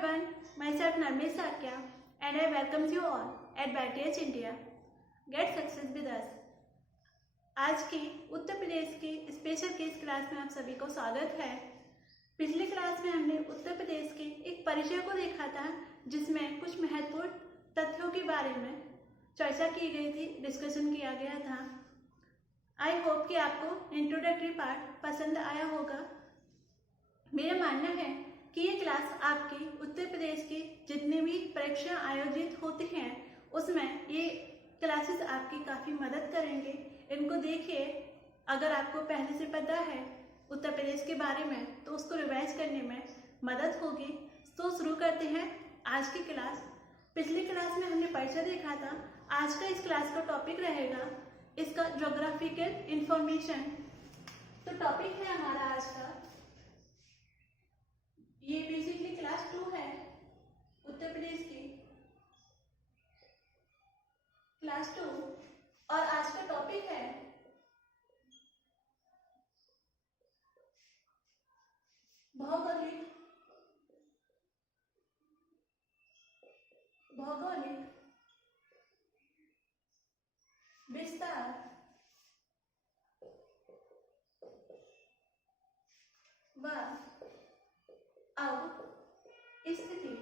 everyone, myself Narmis Sakya and I welcome you all at BITH India. Get success with us. आज की उत्तर प्रदेश के special case class में आप सभी को स्वागत है। पिछली क्लास में हमने उत्तर प्रदेश के एक परिचय को देखा था जिसमें कुछ महत्वपूर्ण तथ्यों के बारे में चर्चा की गई थी, डिस्कशन किया गया था। आई होप कि आपको इंट्रोडक्टरी पार्ट पसंद आया होगा। मेरा मानना है कि ये क्लास आपकी उत्तर प्रदेश की जितनी भी परीक्षा आयोजित होती हैं उसमें ये क्लासेस आपकी काफ़ी मदद करेंगे। इनको देखिए, अगर आपको पहले से पता है उत्तर प्रदेश के बारे में तो उसको रिवाइज करने में मदद होगी। तो शुरू करते हैं आज की क्लास। पिछली क्लास में हमने परिचय देखा था। आज का इस क्लास का टॉपिक रहेगा इसका ज्योग्राफिकल इंफॉर्मेशन। तो टॉपिक है हमारा आज का, ये बेसिकली क्लास 2 है उत्तर प्रदेश की, क्लास 2। और आज का टॉपिक है भौगोलिक विस्तार व स्थिति।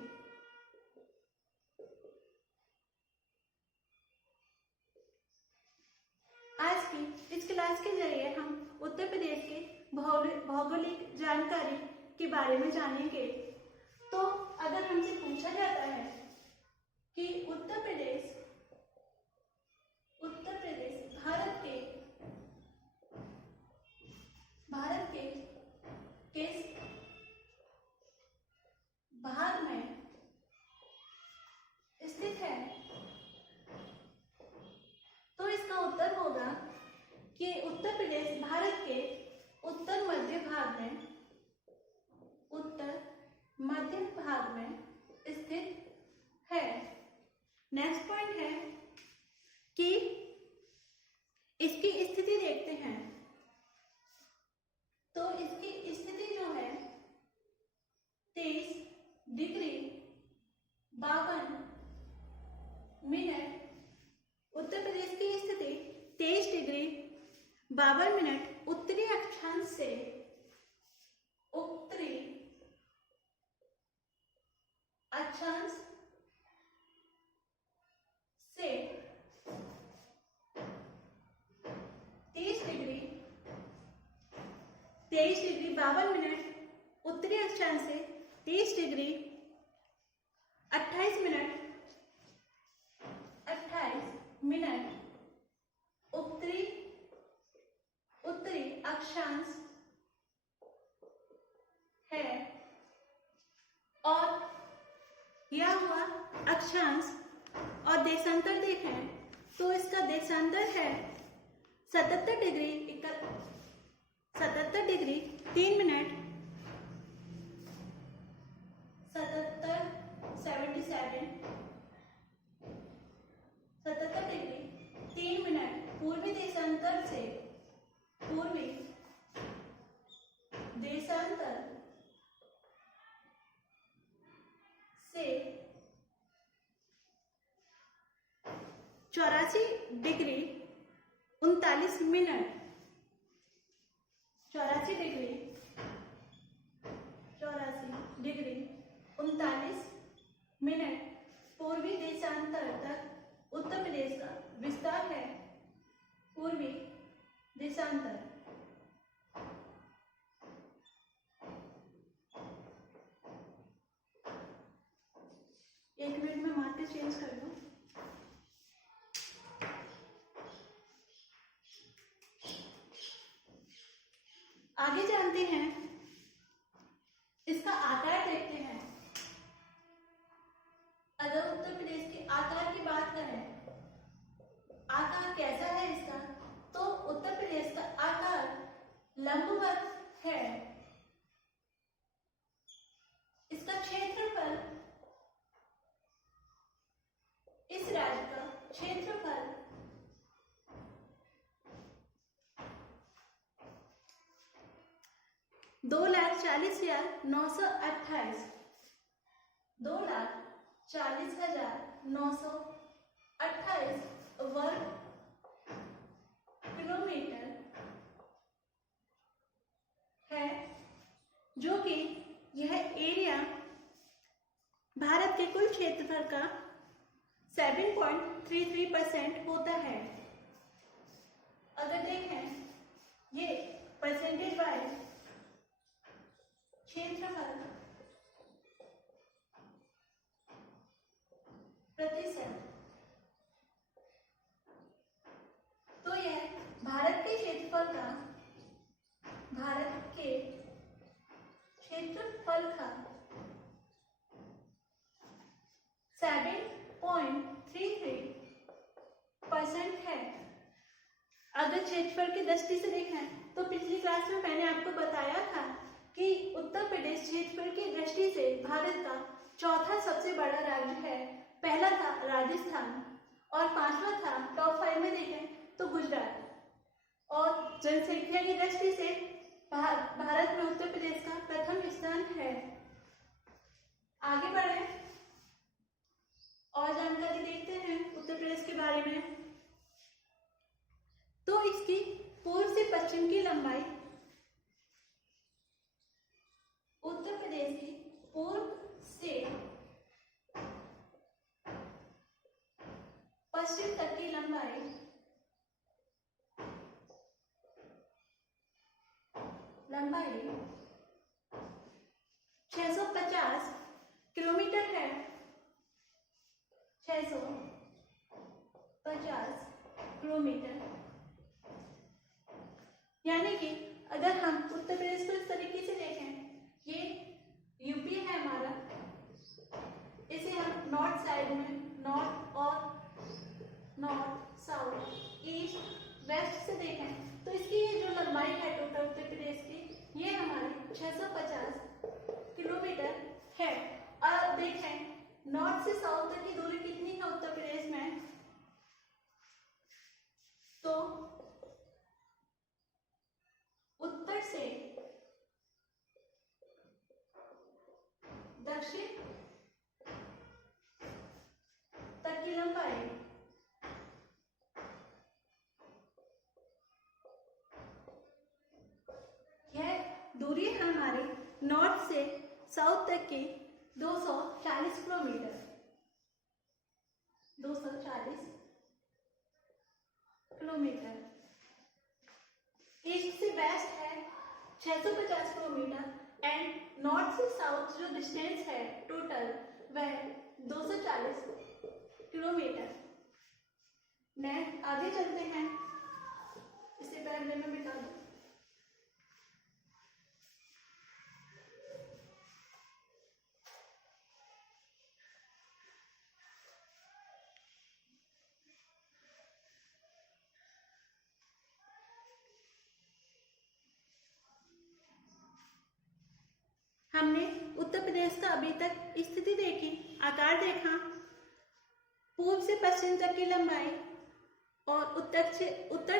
आज की इस क्लास के जरिए हम उत्तर प्रदेश के भौगोलिक जानकारी के बारे में जानेंगे। तो अगर हमसे पूछा जाता है कि उत्तर प्रदेश भारत के किस भाग में स्थित है, तो इसका उत्तर होगा कि उत्तर प्रदेश भारत के उत्तर मध्य भाग में स्थित है। नेक्स्ट पॉइंट है कि इसकी स्थिति देखते हैं। तो इसकी स्थिति जो है 23 डिग्री 52 मिनट, उत्तर प्रदेश की स्थिति 23 डिग्री 52 मिनट उत्तरी अक्षांश से 23 डिग्री 52 मिनट उत्तरी अक्षांश से 23 डिग्री 28 मिनट उत्तरी अक्षांश है। और यह हुआ अक्षांश। और देशांतर देखें तो इसका देशांतर है 77 डिग्री 3 मिनट 77 डिग्री 3 मिनट पूर्वी देशांतर से 84 डिग्री 39 मिनट 84 डिग्री 39 मिनट पूर्वी देशांतर तक उत्तर प्रदेश का विस्तार है। पूर्वी देशांतर। एक मिनट में मार्कर चेंज कर दूं। आगे जानते हैं, इसका आकार देखते हैं। अगर उत्तर प्रदेश के आकार की बात करें, आकार कैसा है इसका, तो उत्तर प्रदेश का आकार लंबवत है। इसका क्षेत्रफल, इस राज्य का क्षेत्रफल 2,40,928 2,40,928 वर्ग किलोमीटर है, जो कि यह एरिया भारत के कुल क्षेत्रफल का 7.33% होता है। अगर देखें ये परसेंटेज वाइज क्षेत्रफल प्रतिशत, तो यह भारत के क्षेत्रफल का 7.33% है। अगर क्षेत्रफल की दृष्टि से देखें तो पिछली क्लास में मैंने आपको बताया था कि उत्तर प्रदेश क्षेत्रफल की दृष्टि से भारत का चौथा सबसे बड़ा राज्य है। पहला था राजस्थान और पांचवा था टॉप 5 में देखें तो गुजरात। और जनसंख्या की दृष्टि से भारत में उत्तर प्रदेश का प्रथम स्थान है। आगे बढ़े और जानकारी देखते हैं उत्तर प्रदेश के बारे में। तो इसकी पूर्व से पश्चिम की लंबाई, उत्तर प्रदेश की पूर्व से पश्चिम तक की लंबाई 650 किलोमीटर है। 650 किलोमीटर, यानी कि अगर हम उत्तर प्रदेश को इस तरीके से देखें, ये यूपी है हमारा, इसे हम नॉर्थ साइड में नॉर्थ और नॉर्थ, साउथ, ईस्ट, वेस्ट से देखें तो इसकी ये जो लंबाई है टोटल उत्तर प्रदेश की, ये हमारी 650 किलोमीटर है। और देखें नॉर्थ से साउथ तक की दूरी कितनी है उत्तर प्रदेश में, तो उत्तर से दक्षिण तक की लंबाई दूरी है हमारी नॉर्थ से साउथ तक की 240 किलोमीटर। 240 किलोमीटर। ईस्ट से वेस्ट है 650 किलोमीटर एंड नॉर्थ से साउथ जो डिस्टेंस है टोटल वह 240 किलोमीटर। नेक्स्ट आगे चलते हैं, इसे पहले मैं मिटा दूं। हमने उत्तर प्रदेश का अभी तक स्थिति देखी, आकार देखा, पूर्व से पश्चिम तक की लंबाई और उत्तर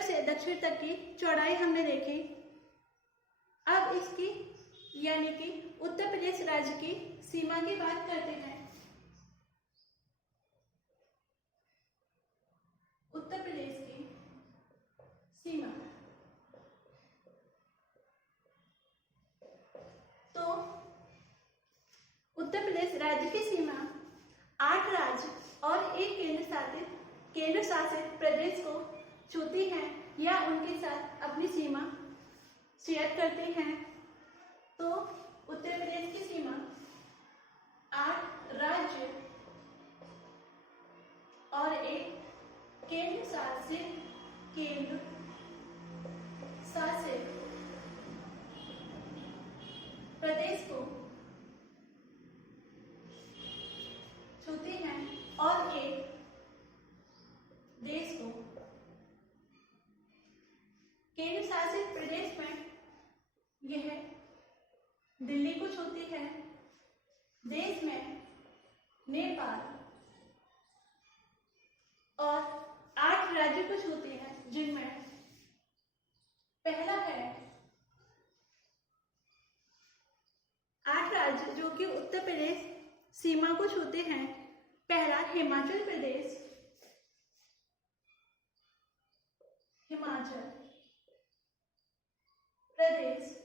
से दक्षिण तक की चौड़ाई हमने देखी। अब इसकी यानी कि उत्तर प्रदेश राज्य की सीमा की बात करते हैं। उत्तर प्रदेश की सीमा, तो उत्तर प्रदेश राज्य की सीमा 8 राज्य और एक केंद्र शासित प्रदेश को छूती हैं या उनके साथ अपनी सीमा शेयर करते हैं। तो उत्तर प्रदेश की सीमा 8 राज्य और एक केंद्र शासित प्रदेश को छूती हैं और एक देश को। केंद्र शासित प्रदेश में यह दिल्ली को छूती है, देश में नेपाल, और 8 राज्य को छूती है जिनमें पहला है 8 राज्य जो कि उत्तर प्रदेश सीमा को छूते हैं। पहला हिमाचल प्रदेश, हिमाचल प्रदेश।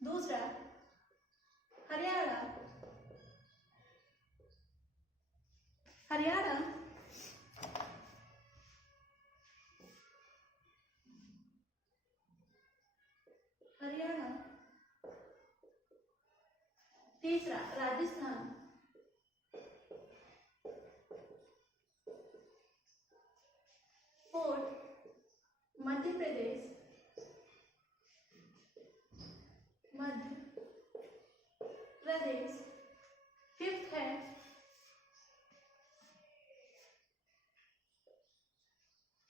दूसरा हरियाणा, हरियाणा। हरियाणा। तीसरा राजस्थान, फोर्थ मध्य प्रदेश, मध्य प्रदेश। फिफ्थ है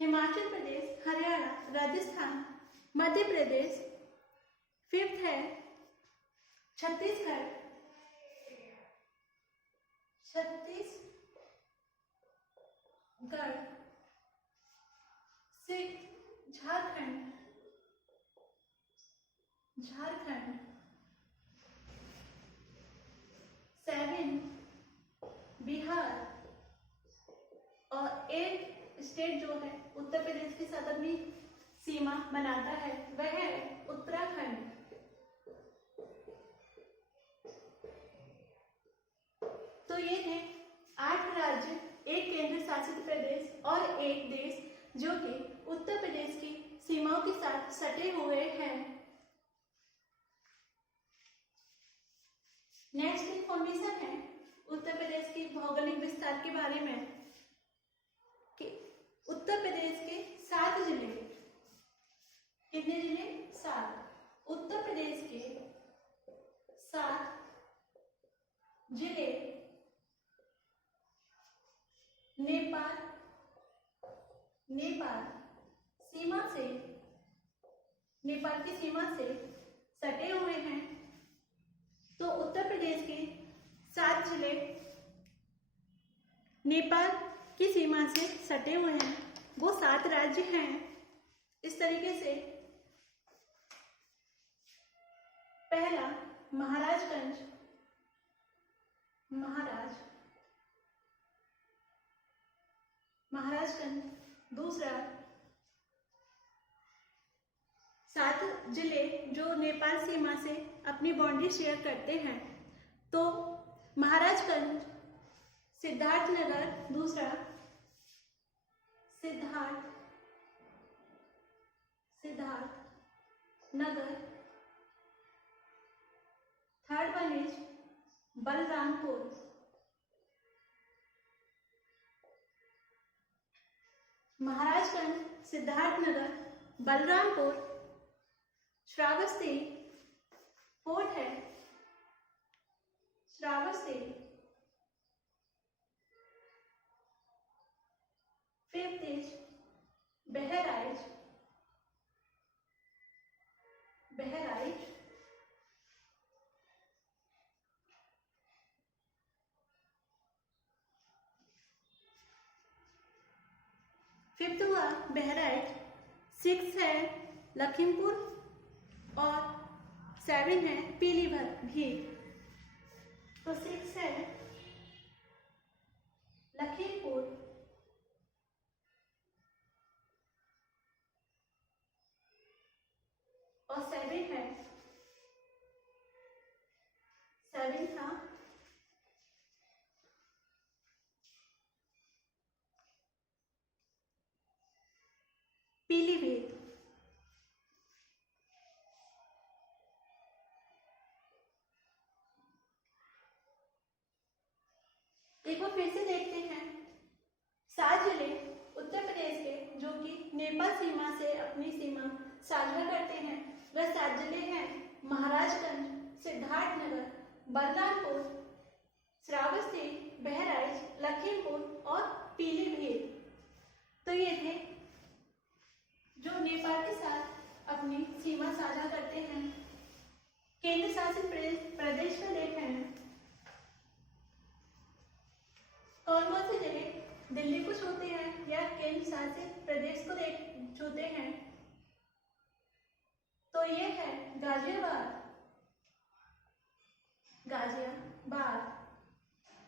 हिमाचल प्रदेश, हरियाणा, राजस्थान, मध्य प्रदेश। फिफ्थ है छत्तीसगढ़, छत्तीसगढ़। सिक्स्थ झारखंड, झारखंड। सेवन बिहार। और एट स्टेट जो है उत्तर प्रदेश के साथ अपनी सीमा बनाता है वह है उत्तराखंड। तो ये थे 8 राज्य, एक केंद्र शासित प्रदेश और एक देश जो कि उत्तर प्रदेश की सीमाओं के साथ सटे हुए हैं। नेक्स्ट इंफॉर्मेशन है उत्तर प्रदेश के भौगोलिक विस्तार के बारे में कि उत्तर प्रदेश के 7 जिले, कितने जिले? 7। उत्तर प्रदेश के 7 जिले नेपाल सीमा से, नेपाल की सीमा से सटे हुए हैं। तो उत्तर प्रदेश के 7 जिले नेपाल की सीमा से सटे हुए हैं, वो 7 राज्य हैं। इस तरीके से पहला महाराजगंज, महाराजगंज। दूसरा 7 जिले जो नेपाल सीमा से अपनी बाउंड्री शेयर करते हैं, तो महाराजगंज, सिद्धार्थनगर। दूसरा Siddharthnagar. Third one is Balrampur. Maharajganj, Siddharthnagar, Balrampur, Shravasti. Fourth है Shravasti. Fifth is Bahraich. Fifth हुआ बहराइच। 6 है लखीमपुर और 7 है पीलीभीत। तो 6 है लखीमपुर और 7 है 7 था पीलीभीत। एक बार फिर से देखते हैं 7 जिले उत्तर प्रदेश के जो कि नेपाल सीमा से अपनी सीमा साझा करते हैं। वह 7 जिले हैं महाराजगंज, सिद्धार्थनगर, बलरामपुर, श्रावस्ती, बहराइच, लखीमपुर और पीलीभीत। तो ये थे जो नेपाल के साथ अपनी सीमा साझा करते हैं। केंद्र शासित प्रदेश में देखें हैं कौन कौन से जगह दिल्ली को छूते हैं या केंद्र शासित प्रदेश को छूते हैं। तो ये है गाजियाबाद, गाजियाबाद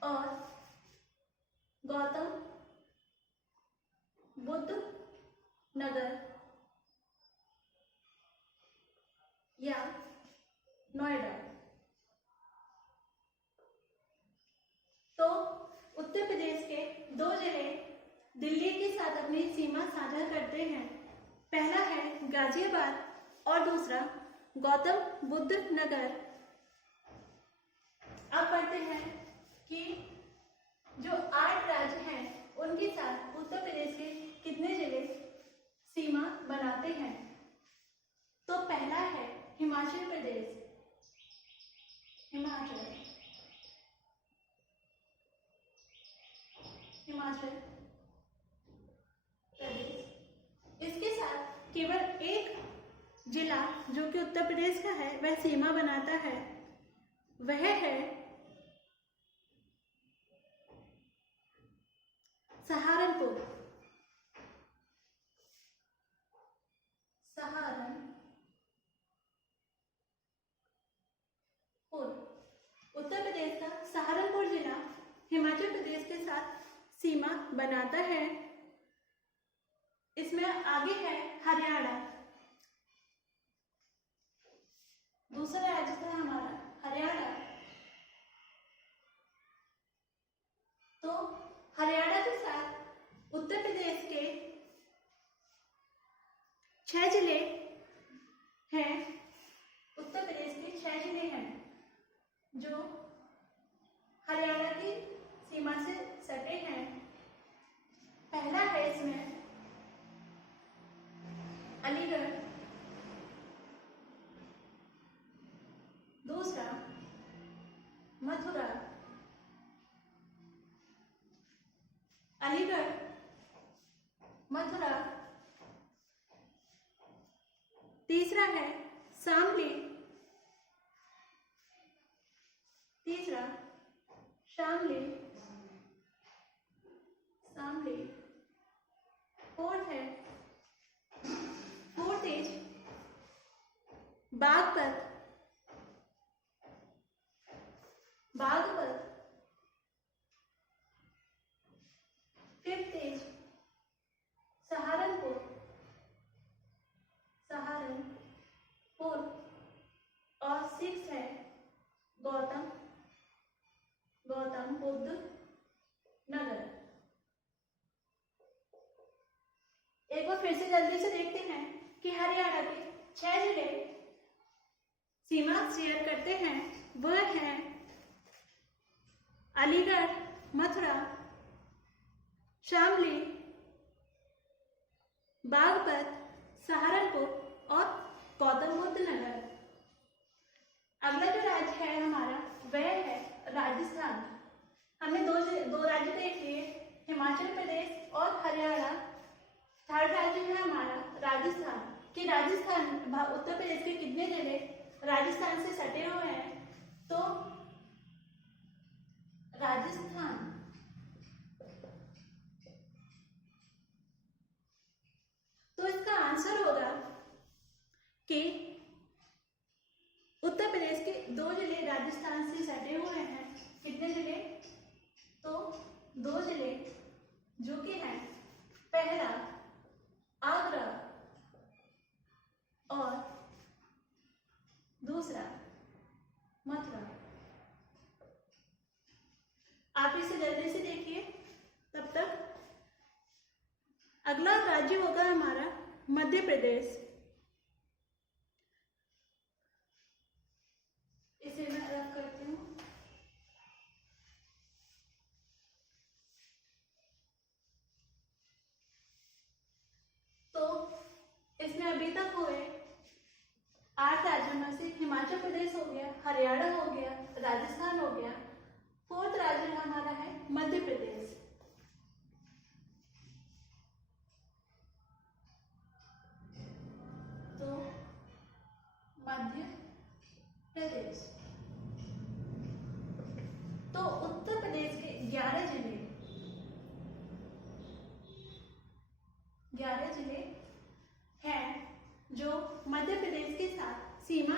और गौतम बुद्ध नगर या नोएडा। तो उत्तर प्रदेश के दो जिले दिल्ली के साथ अपनी सीमा साझा करते हैं। पहला है गाजियाबाद और दूसरा गौतम बुद्ध नगर। अब पढ़ते हैं कि जो 8 राज्य हैं उनके साथ उत्तर प्रदेश के कितने जिले सीमा बनाते हैं। तो पहला है हिमाचल प्रदेश। हिमाचल प्रदेश, इसके साथ केवल एक जिला जो कि उत्तर प्रदेश का है वह सीमा बनाता है, वह है सहारनपुर। उत्तर प्रदेश का सहारनपुर जिला हिमाचल प्रदेश के साथ सीमा बनाता है। इसमें आगे है हरियाणा। दूसरा राज्य था हमारा हरियाणा। तो हरियाणा के साथ उत्तर प्रदेश के 6 जिले हैं। उत्तर प्रदेश के 6 जिले हैं जो हरियाणा की सीमा से सटे हैं। पहला है इसमें अलीगढ़, दूसरा मथुरा। अलीगढ़, मथुरा। तीसरा है Shamli. Shamli. Fourth is Baghpat. Fifth is Saharanpur. और सिक्स है गौतम बुद्ध नगर। एक बार फिर से जल्दी से देखते हैं कि हरियाणा के 6 जिले सीमा शेयर करते हैं। वह हैं अलीगढ़, मथुरा, शामली, बागपत, सहारनपुर और गौतम बुद्ध नगर। अगला जो राज्य है हमारा वह है राजस्थान। हमने दो राज्य देख लिए, हिमाचल प्रदेश और हरियाणा। थर्ड राज्य है हमारा राजस्थान। कि राजस्थान उत्तर प्रदेश के कितने जिले राजस्थान से सटे हुए हैं। तो राजस्थान तो इसका आंसर होगा कि उत्तर प्रदेश के 2 जिले राजस्थान से सटे हुए हैं। कितने जिले? तो 2 जिले जो कि हैं पहला आगरा और दूसरा मथुरा। आप इसे जल्दी से देखिए। तब तक अगला राज्य होगा हमारा मध्य प्रदेश। इसे मैं रख करती हूँ। तो इसमें अभी तक हुए 8 राज्यों में से हिमाचल प्रदेश हो गया, हरियाणा हो गया, राजस्थान हो गया। फोर्थ राज्य हमारा है मध्य प्रदेश। तो मध्य प्रदेश। तो उत्तर प्रदेश के 11 जिले हैं जो मध्य प्रदेश के साथ सीमा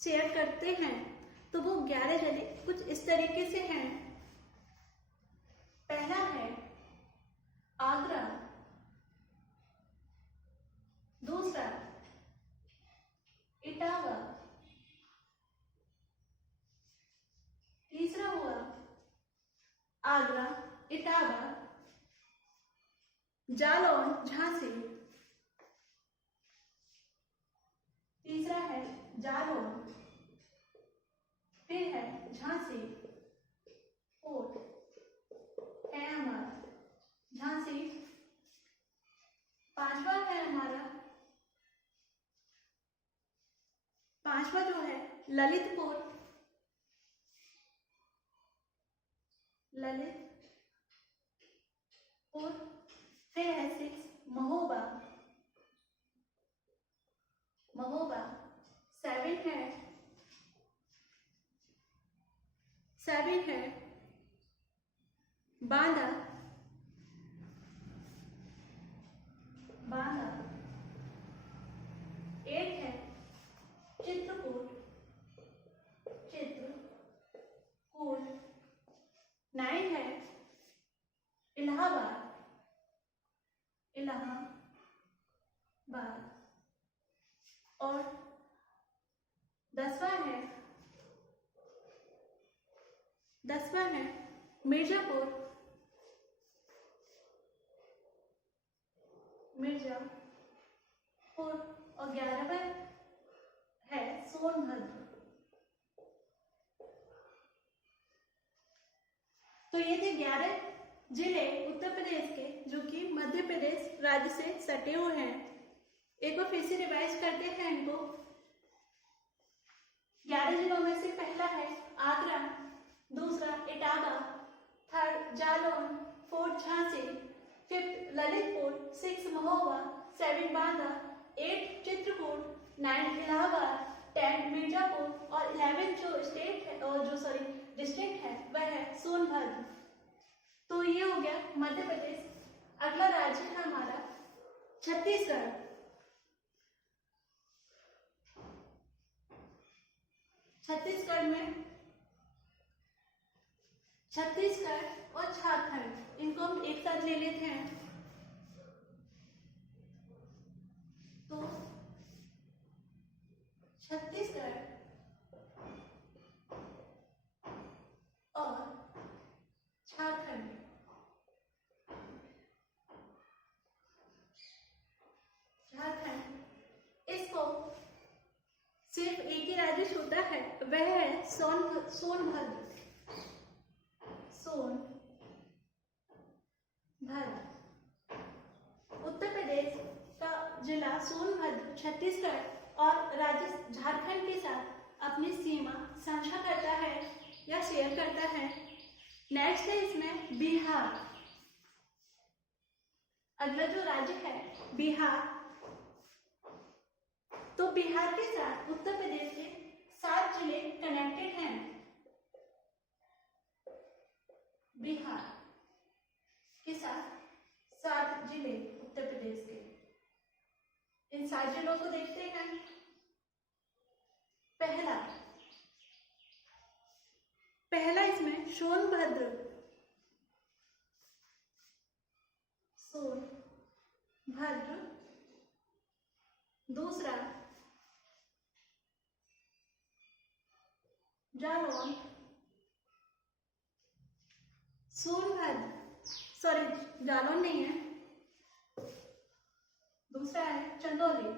शेयर करते हैं। तो वो 11 जिले कुछ इस तरीके से हैं। पहला है आगरा, दूसरा इटावा, तीसरा हुआ आगरा, इटावा, जालौन, झांसी, तीसरा है जालौन, फिर है झांसी, फोर्थ है हमारा झांसी, पांचवा जो है ललितपुर, फिर है 6 महोबा, 7 है बांदा, 8 है चित्रकूट, 9 है इलाहाबाद, और 10वां है मिर्जापुर, और 11वां है सोनभद्र। तो ये थे 11 जिले उत्तर प्रदेश के जो कि मध्य प्रदेश राज्य से सटे हुए हैं। एक बार फिर से रिवाइज करते हैं इनको। 11 जिलों में से पहला है आगरा, दूसरा Etawah, third Jalaun, fourth Jhansi, fifth Lalitpur, 6 Mahoba, 7 Banda, 8 Chitrakoot, 9 Allahabad, 10 Mirzapur और 11 जो स्टेट है और जो डिस्ट्रिक्ट है वह है सोनभद्र। तो ये हो गया मध्य प्रदेश। अगला राज्य है हमारा छत्तीसगढ़। छत्तीसगढ़ और झारखंड इनको हम एक साथ ले लेते हैं। तो छत्तीसगढ़ और झारखंड इसको सिर्फ एक ही राज्य छूटा है, वह है सोनभद्र। उत्तर प्रदेश का जिला सोनभद्र छत्तीसगढ़ और राज्य झारखंड के साथ अपनी सीमा साझा करता है या शेयर करता है। नेक्स्ट है इसमें बिहार। अगला जो राज्य है बिहार। तो बिहार के साथ उत्तर प्रदेश के 7 जिले कनेक्टेड हैं। बिहार के साथ 7 जिले उत्तर प्रदेश के। इन 7 जिलों को देखते हैं। पहला इसमें सोनभद्र। दूसरा जालौन। जालौन नहीं है, दूसरा है चंदौली।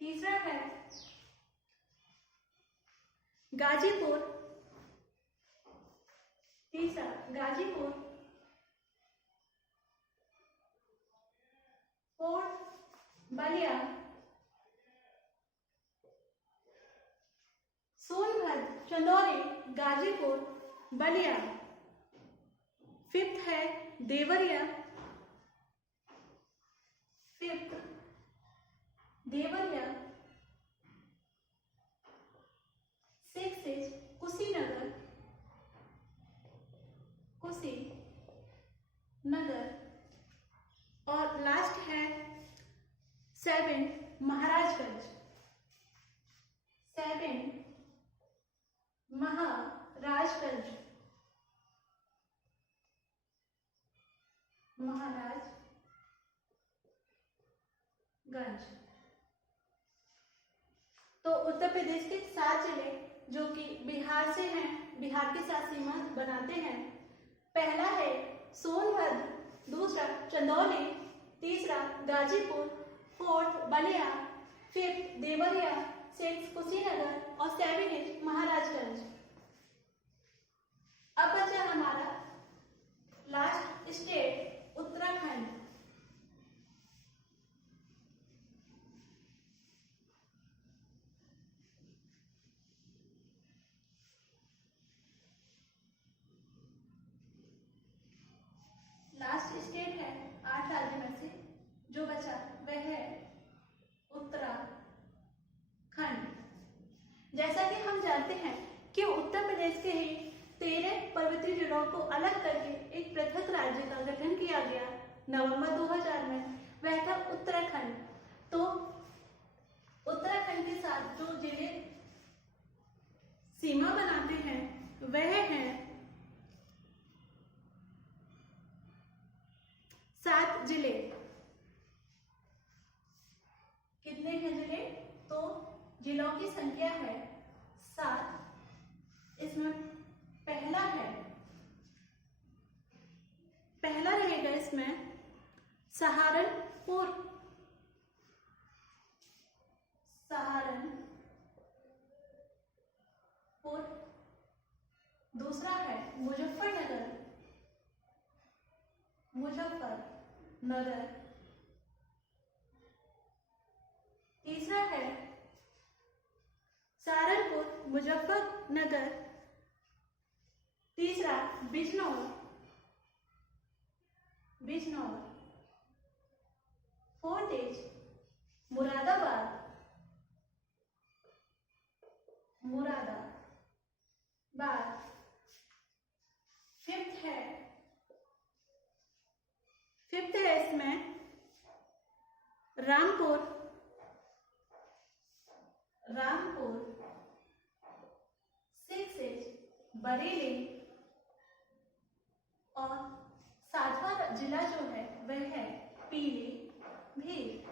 तीसरा है गाजीपुर। फोर्थ बलिया। सोनभद्र, चंदौली, गाजीपुर, बलिया। फिफ्थ है देवरिया। Six is Kushinagar. और लास्ट है 7 महाराजगंज। 7 महाराजगंज, महाराजगंज। तो उत्तर प्रदेश के 7 जिले जो कि बिहार से हैं, बिहार के साथ सीमा बनाते हैं। पहला है सोनभद्र, दूसरा चंदौली, तीसरा Ghazipur, 4th Ballia, 5th Deoria, 6th Kushinagar और 7th महाराजगंज। अब बचा हमारा last state Uttarakhand. Last state है 8 राज्यों में से जो बचा वह है उत्तराखंड। जैसा कि हम जानते हैं कि उत्तर प्रदेश के ही 13 पर्वतीय जिलों को अलग करके एक पृथक राज्य का गठन किया गया नवंबर 2000 में, वह था उत्तराखंड। तो उत्तराखंड के साथ जो जिले सीमा बनाते हैं वह हैं 7 जिले। कितने हैं जिले? तो जिलों की संख्या है 7। इसमें पहला रहेगा इसमें सहारनपुर। दूसरा है मुजफ्फरनगर। तीसरा है सहारनपुर, मुजफ्फरनगर। तीसरा Bijnor. 4th is Moradabad. 5th है इसमें रामपुर। 6th is Bareilly. और 7वां जिला जो है वह है पीलीभीत।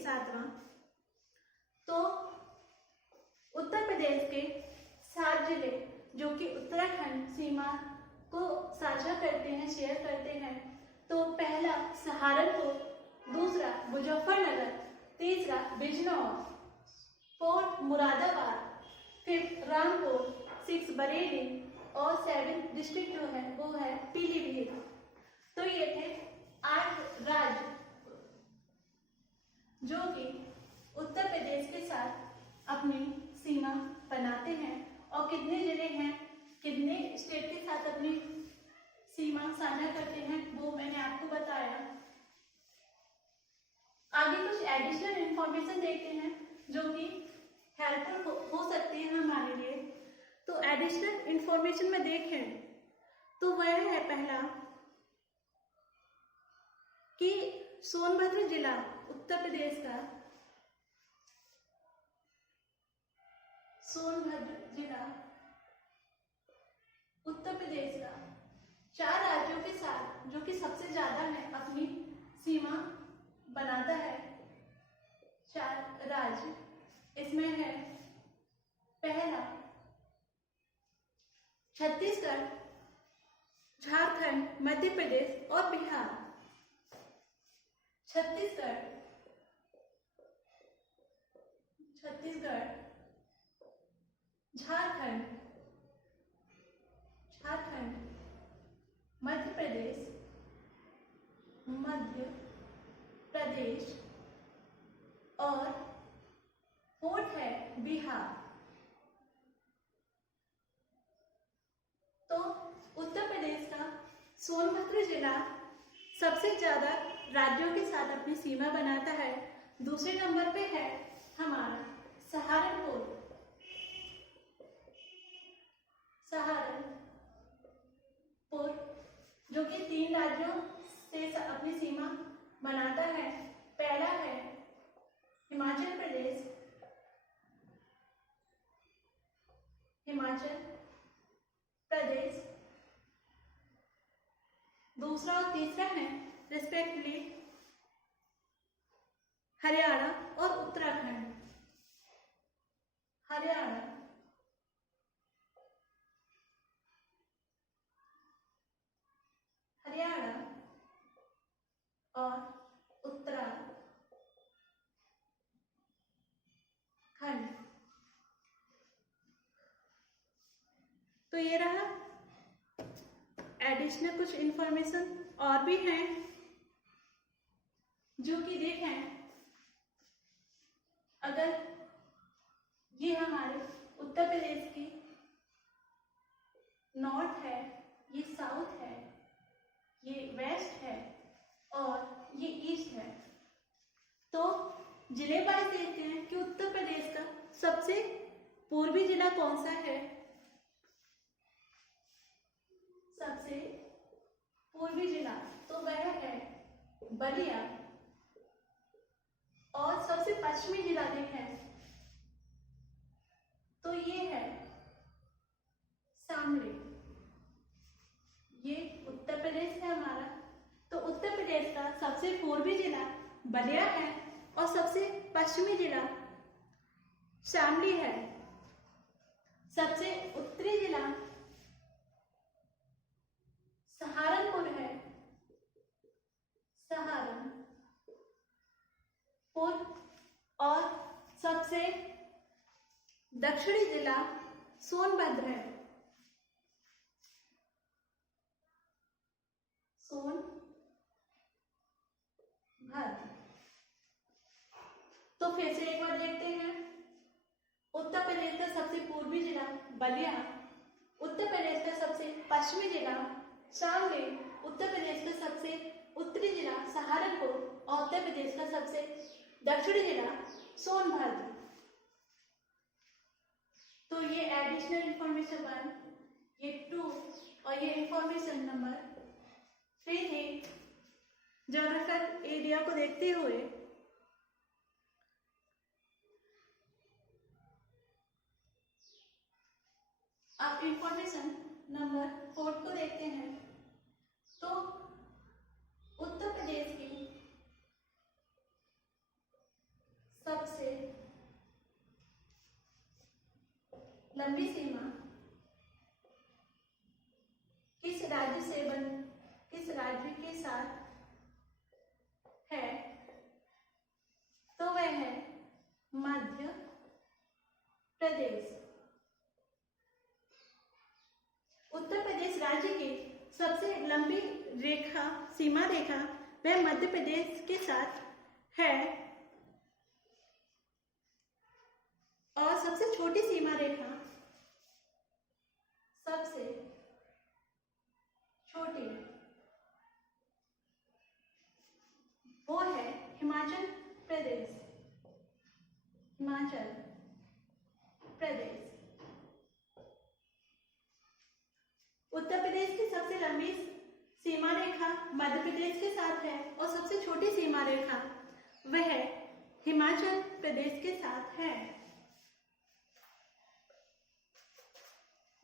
7वां। तो उत्तर प्रदेश के 7 जिले जो कि उत्तराखंड सीमा को साझा करते हैं, शेयर करते हैं। तो पहला सहारनपुर, दूसरा मुजफ्फरनगर, तीसरा Bijnor, 4th Moradabad, 5th Rampur, 6th Bareilly और 7th डिस्ट्रिक्ट जो है वो है पीलीभीत। तो ये थे 8 राज्य जो कि उत्तर प्रदेश के साथ अपनी सीमा बनाते हैं। और कितने जिले हैं, कितने स्टेट के साथ अपनी सीमा साझा करते हैं वो मैंने आपको बताया। आगे कुछ एडिशनल इंफॉर्मेशन देखते हैं जो कि हेल्पफुल हो सकती है हमारे लिए। तो एडिशनल इंफॉर्मेशन में देखें तो वह है पहला कि सोनभद्र जिला उत्तर प्रदेश का, सोनभद्र जिला उत्तर प्रदेश का 4 राज्यों के साथ जो कि सबसे ज्यादा है अपनी सीमा बनाता है। 4 राज्य इसमें है पहला छत्तीसगढ़, झारखंड, मध्य प्रदेश और बिहार। छत्तीसगढ़, झारखंड, मध्य प्रदेश और 4th है बिहार। तो उत्तर प्रदेश का सोनभद्र जिला सबसे ज्यादा राज्यों के साथ अपनी सीमा बनाता है। दूसरे नंबर पे है हमारा सहारनपुर, जो कि 3 राज्यों से अपनी सीमा बनाता है। पहला है हिमाचल प्रदेश, हिमाचल प्रदेश। दूसरा और तीसरा है रिस्पेक्टिवली हरियाणा और उत्तराखंड, हरियाणा हरियाणा और उत्तराखंड। तो ये रहा एडिशनल कुछ इंफॉर्मेशन। और भी हैं जो कि देखें, अगर ये हमारे उत्तर प्रदेश की नॉर्थ है, ये साउथ है, ये वेस्ट है और ये ईस्ट है, तो जिले वाइज देखते हैं कि उत्तर प्रदेश का सबसे पूर्वी जिला कौन सा है। सबसे पूर्वी जिला तो वह है बलिया, और सबसे पश्चिमी जिला देखें तो ये है शामली। ये उत्तर प्रदेश है हमारा। तो उत्तर प्रदेश का सबसे पूर्वी जिला बलिया है और सबसे पश्चिमी जिला शामली है। सबसे उत्तरी जिला सहारनपुर है, सहारनपुर। और सबसे दक्षिणी जिला सोनभद्र है, सोनभद्र। तो फिर से एक बार देखते हैं, उत्तर प्रदेश का सबसे पूर्वी जिला बलिया, उत्तर प्रदेश का सबसे पश्चिमी जिला शामली, उत्तर प्रदेश का सबसे उत्तरी जिला सहारनपुर और उत्तर प्रदेश का सबसे दक्षिणी जिला सोनभद्र। तो ये एडिशनल इंफॉर्मेशन 1, ये 2 और ये इंफॉर्मेशन नंबर 3 थी। ज्योग्राफिकल एरिया को देखते हुए अब इंफॉर्मेशन नंबर 4 को देखते हैं। तो उत्तर प्रदेश की सबसे लंबी सीमा किस राज्य के साथ है, तो वह है मध्य प्रदेश। उत्तर प्रदेश राज्य की सबसे लंबी सीमा रेखा वह मध्य प्रदेश के साथ है, और सबसे छोटी सीमा रेखा, सबसे छोटी, वो है हिमाचल प्रदेश, हिमाचल प्रदेश। उत्तर प्रदेश की सबसे लंबी सीमा रेखा मध्य प्रदेश के साथ है और सबसे छोटी सीमा रेखा वह हिमाचल प्रदेश के साथ है।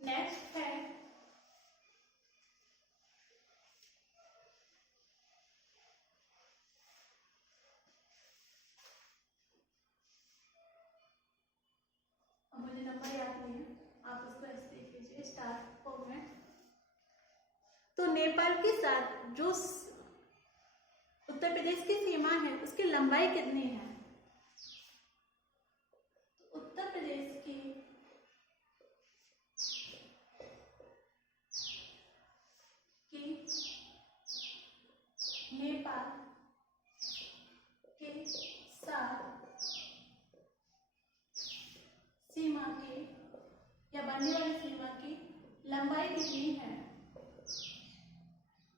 नेक्स्ट है मुझे नंबर याद नहीं है, आप उसको ऐसे देख लीजिए स्टार फॉर्म में। तो नेपाल के साथ जो उत्तर प्रदेश की सीमा है उसकी लंबाई कितनी है। उत्तर प्रदेश की नेपाल के साथ सीमा की या बनने वाली सीमा की लंबाई कितनी है,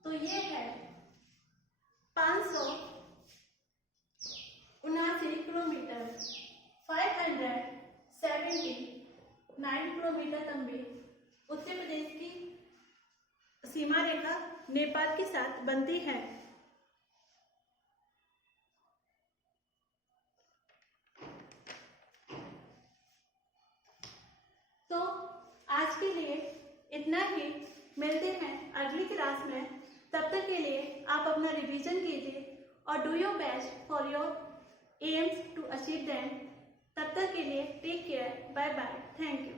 तो ये है 579 किलोमीटर, 579 किलोमीटर लंबी उत्तर प्रदेश की सीमा रेखा नेपाल के साथ बनती है। इतना ही, मिलते हैं अगली क्लास में। तब तक के लिए आप अपना रिवीजन कीजिए और do your best for your aims to achieve them. तब तक के लिए take care, bye bye, thank you.